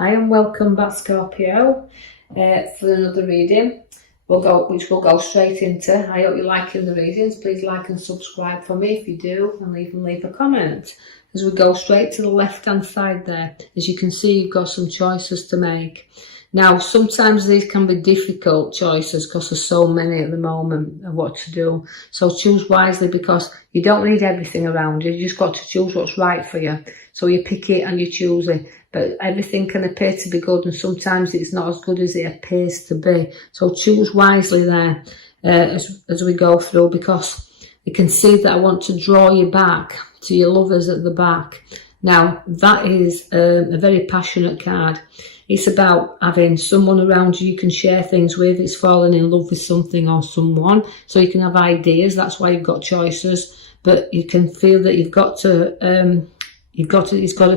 Hi and welcome back, Scorpio, for another reading. Which we'll go straight into. I hope you're liking the readings. Please like and subscribe for me if you do, and leave a comment. As we go straight to the left-hand side there, as you can see, you've got some choices to make. Now, sometimes these can be difficult choices because there's so many at the moment of what to do. So choose wisely, because you don't need everything around you. You just got to choose what's right for you. So you pick it and you choose it. But everything can appear to be good, and sometimes it's not as good as it appears to be. So choose wisely there as we go through, because you can see that I want to draw you back to your lovers at the back. Now, that is a very passionate card. It's about having someone around you can share things with. It's falling in love with something or someone. So you can have ideas. That's why you've got choices. But you can feel that it's got to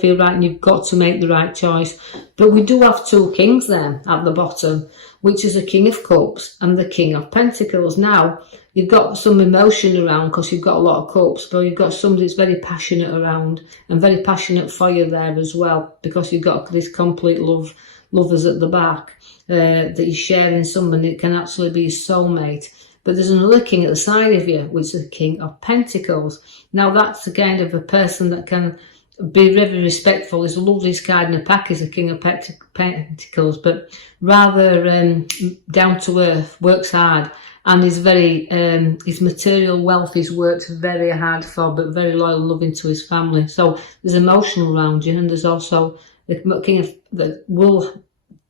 feel right, and you've got to make the right choice. But we do have two kings there at the bottom, which is the King of Cups and the King of Pentacles. Now, you've got some emotion around because you've got a lot of cups, but you've got somebody that's very passionate around and very passionate for you there as well, because you've got this complete lovers at the back that you're sharing someone. It can actually be your soulmate. But there's another king at the side of you, which is the King of Pentacles. Now, that's the kind of a person that can be very respectful. Is the loveliest card in the pack is the King of Pentacles, but rather down to earth, works hard, and is very his material wealth he's worked very hard for, but very loyal and loving to his family. So there's emotional around you, and there's also the King of that will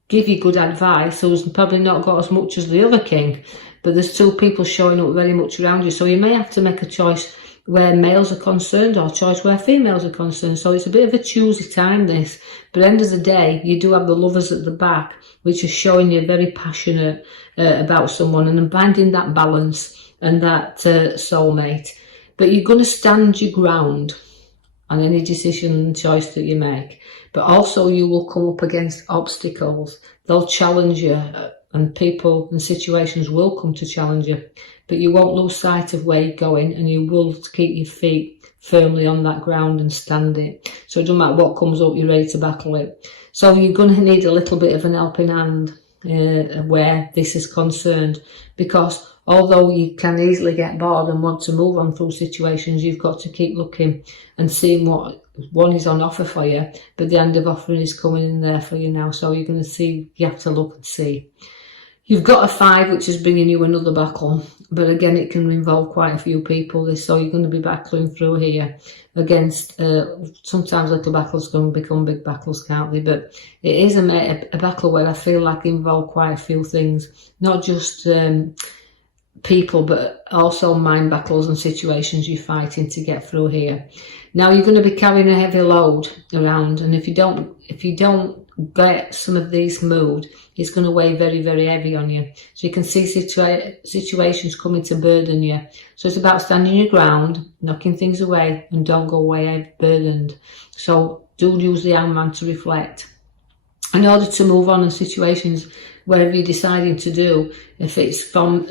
give you good advice, so he's probably not got as much as the other king, but there's two people showing up very much around you. So you may have to make a choice where males are concerned, or choice where females are concerned. So it's a bit of a choosy time, this. But at the end of the day, you do have the lovers at the back, which are showing you very passionate about someone and finding that balance and that soulmate. But you're going to stand your ground on any decision and choice that you make. But also you will come up against obstacles. They'll challenge you, and people and situations will come to challenge you. But you won't lose sight of where you're going, and you will keep your feet firmly on that ground and stand it. So it doesn't matter what comes up, you're ready to battle it. So you're going to need a little bit of an helping hand where this is concerned, because although you can easily get bored and want to move on through situations, you've got to keep looking and seeing what one is on offer for you. But the end of offering is coming in there for you now. So you're going to see, you have to look and see. You've got a 5, which is bringing you another battle. But again, it can involve quite a few people. So you're going to be battling through here against, sometimes little battles can become big battles, can't they? But it is a battle where I feel like involve quite a few things. Not just people, but also mind battles and situations you're fighting to get through here. Now, you're going to be carrying a heavy load around, and if you don't get some of these moved, it's going to weigh very, very heavy on you. So you can see situations coming to burden you. So it's about standing your ground, knocking things away, and don't go away burdened. So do use the hangman to reflect. In order to move on in situations, whatever you're deciding to do, if it's from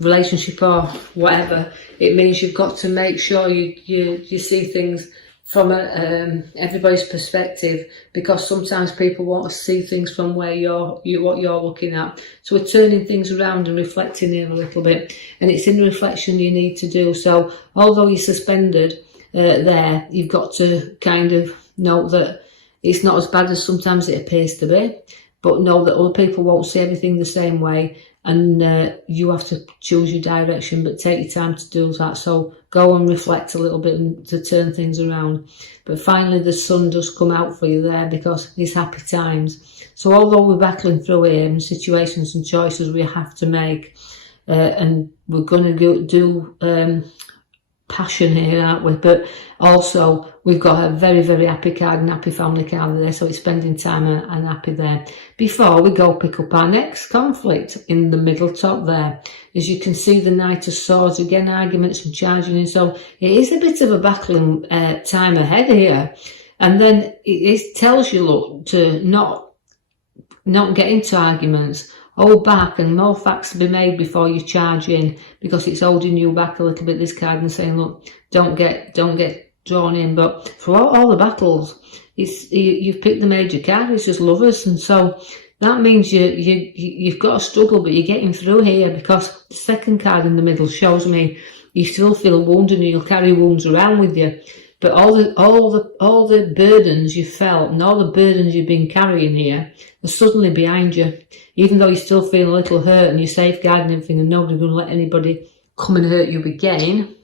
relationship or whatever, it means you've got to make sure you see things from everybody's perspective, because sometimes people want to see things from where what you're looking at. So we're turning things around and reflecting in a little bit, and it's in the reflection you need to do. So although you're suspended there, you've got to kind of know that it's not as bad as sometimes it appears to be, but know that other people won't see everything the same way, and you have to choose your direction, but take your time to do that. So go and reflect a little bit and to turn things around. But finally the sun does come out for you there, because it's happy times. So although we're battling through here and situations and choices we have to make, and we're going to do passion here, aren't we? But also we've got a very, very happy card and happy family card there, so it's spending time and happy there. Before we go pick up our next conflict in the middle top there, as you can see, the Knight of Swords, again arguments and charging in. So it is a bit of a battling time ahead here, and then it tells you, look, to not get into arguments. Hold back, and more facts to be made before you charge in, because it's holding you back a little bit, this card, and saying, look, don't get drawn in. But for all the battles, you've picked the major card. It's just lovers, and so that means you've got a struggle, but you're getting through here, because the second card in the middle shows me you still feel wounded and you'll carry wounds around with you. But all the burdens you felt and all the burdens you've been carrying here are suddenly behind you. Even though you still feel a little hurt and you're safeguarding everything and nobody's going to let anybody come and hurt you again,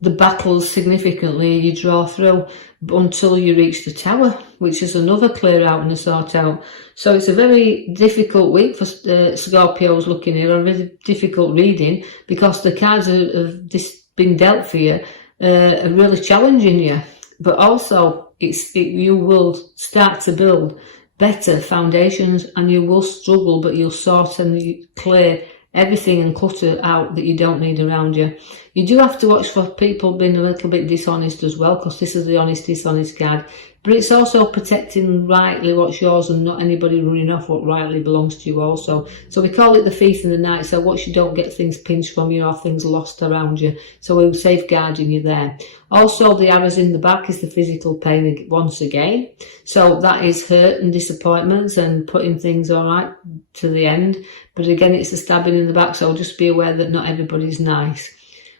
the battles significantly you draw through until you reach the tower, which is another clear out and a sort out. So it's a very difficult week for Scorpios looking here, a really difficult reading, because the cards have been dealt for you are really challenging you. But also you will start to build better foundations, and you will struggle, but you'll sort and clear everything and clutter out that you don't need around you. You do have to watch for people being a little bit dishonest as well, because this is the honest, dishonest card. But it's also protecting rightly what's yours and not anybody running off what rightly belongs to you also. So we call it the thief in the night. So watch you don't get things pinched from you or things lost around you. So we're safeguarding you there. Also, the arrows in the back is the physical pain once again. So that is hurt and disappointments and putting things all right to the end. But again, it's the stabbing in the back. So just be aware that not everybody's nice.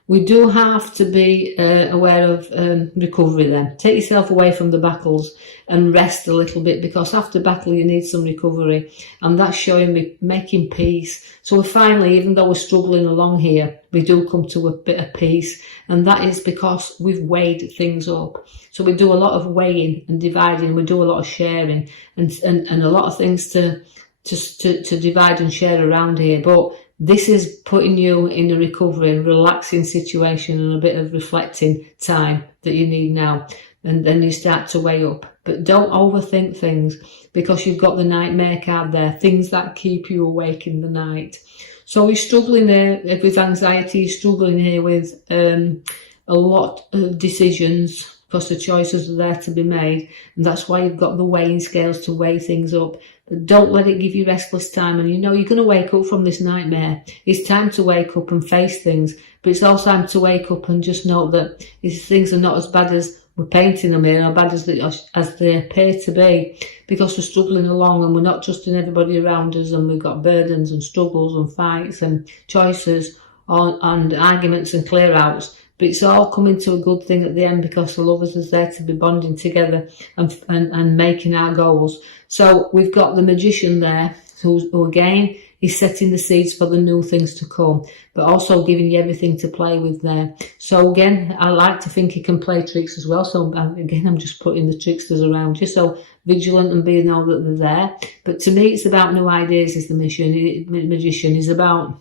We do have to be aware of recovery then. Take yourself away from the battles and rest a little bit, because after battle you need some recovery, and that's showing me making peace. So we're finally, even though we're struggling along here, we do come to a bit of peace, and that is because we've weighed things up. So we do a lot of weighing and dividing, we do a lot of sharing and a lot of things to divide and share around here. But this is putting you in a recovery, relaxing situation and a bit of reflecting time that you need now. And then you start to weigh up. But don't overthink things, because you've got the nightmare card there, things that keep you awake in the night. So you're struggling there with anxiety, you're struggling here with a lot of decisions, because the choices are there to be made. And that's why you've got the weighing scales to weigh things up. But don't let it give you restless time. And you know you're going to wake up from this nightmare. It's time to wake up and face things. But it's also time to wake up and just know that these things are not as bad as we're painting them here, or bad as they appear to be, because we're struggling along and we're not trusting everybody around us, and we've got burdens and struggles and fights and choices and arguments and clear outs. But it's all coming to a good thing at the end, because the lovers is there to be bonding together and making our goals. So we've got the magician there, who again is setting the seeds for the new things to come, but also giving you everything to play with there. So again, I like to think he can play tricks as well. So again, I'm just putting the tricksters around you. So vigilant and being all that they're there. But to me, it's about new ideas is the mission. Magician is about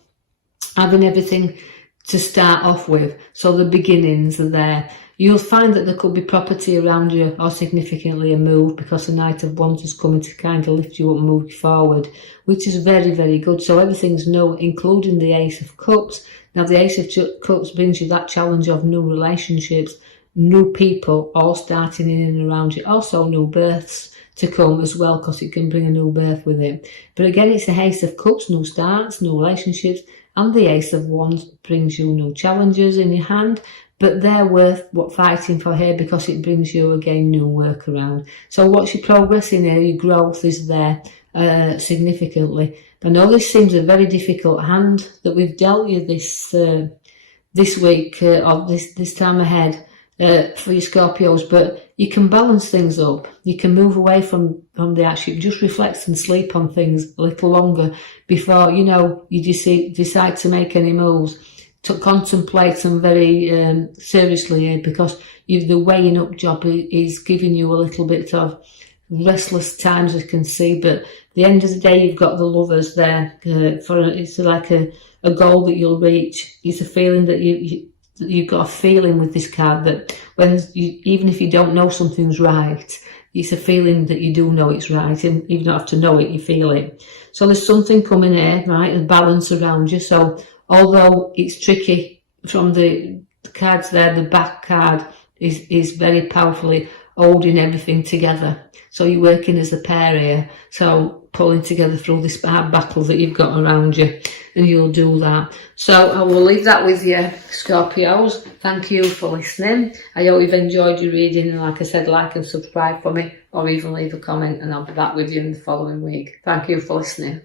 having everything to start off with. So the beginnings are there. You'll find that there could be property around you, or significantly a move, because the Knight of Wands is coming to kind of lift you up and move you forward, which is very, very good. So everything's new, including the Ace of Cups. Now the Ace of Cups brings you that challenge of new relationships, new people all starting in and around you. Also new births to come as well, because it can bring a new birth with it. But again, it's the Ace of Cups, new starts, new relationships, and the Ace of Wands brings you new challenges in your hand. But they're worth fighting for here, because it brings you again new work around. So what's your progress in here? Your growth is there significantly. I know this seems a very difficult hand that we've dealt you this week or this time ahead for your Scorpios, but you can balance things up. You can move away from the action. Just reflect and sleep on things a little longer before you decide to make any moves. To contemplate them very seriously, because the weighing up job is giving you a little bit of restless times, as you can see. But at the end of the day, you've got the lovers there it's like a goal that you'll reach. It's a feeling that you've got a feeling with this card that even if you don't know something's right, it's a feeling that you do know it's right, and you don't have to know it, you feel it. So there's something coming here, right, and balance around you. So although it's tricky from the cards there, the back card is very powerfully holding everything together. So you're working as a pair here, so pulling together through this hard battle that you've got around you, and you'll do that. So I will leave that with you, Scorpios. Thank you for listening. I hope you've enjoyed your reading, and like I said, like and subscribe for me, or even leave a comment, and I'll be back with you in the following week. Thank you for listening.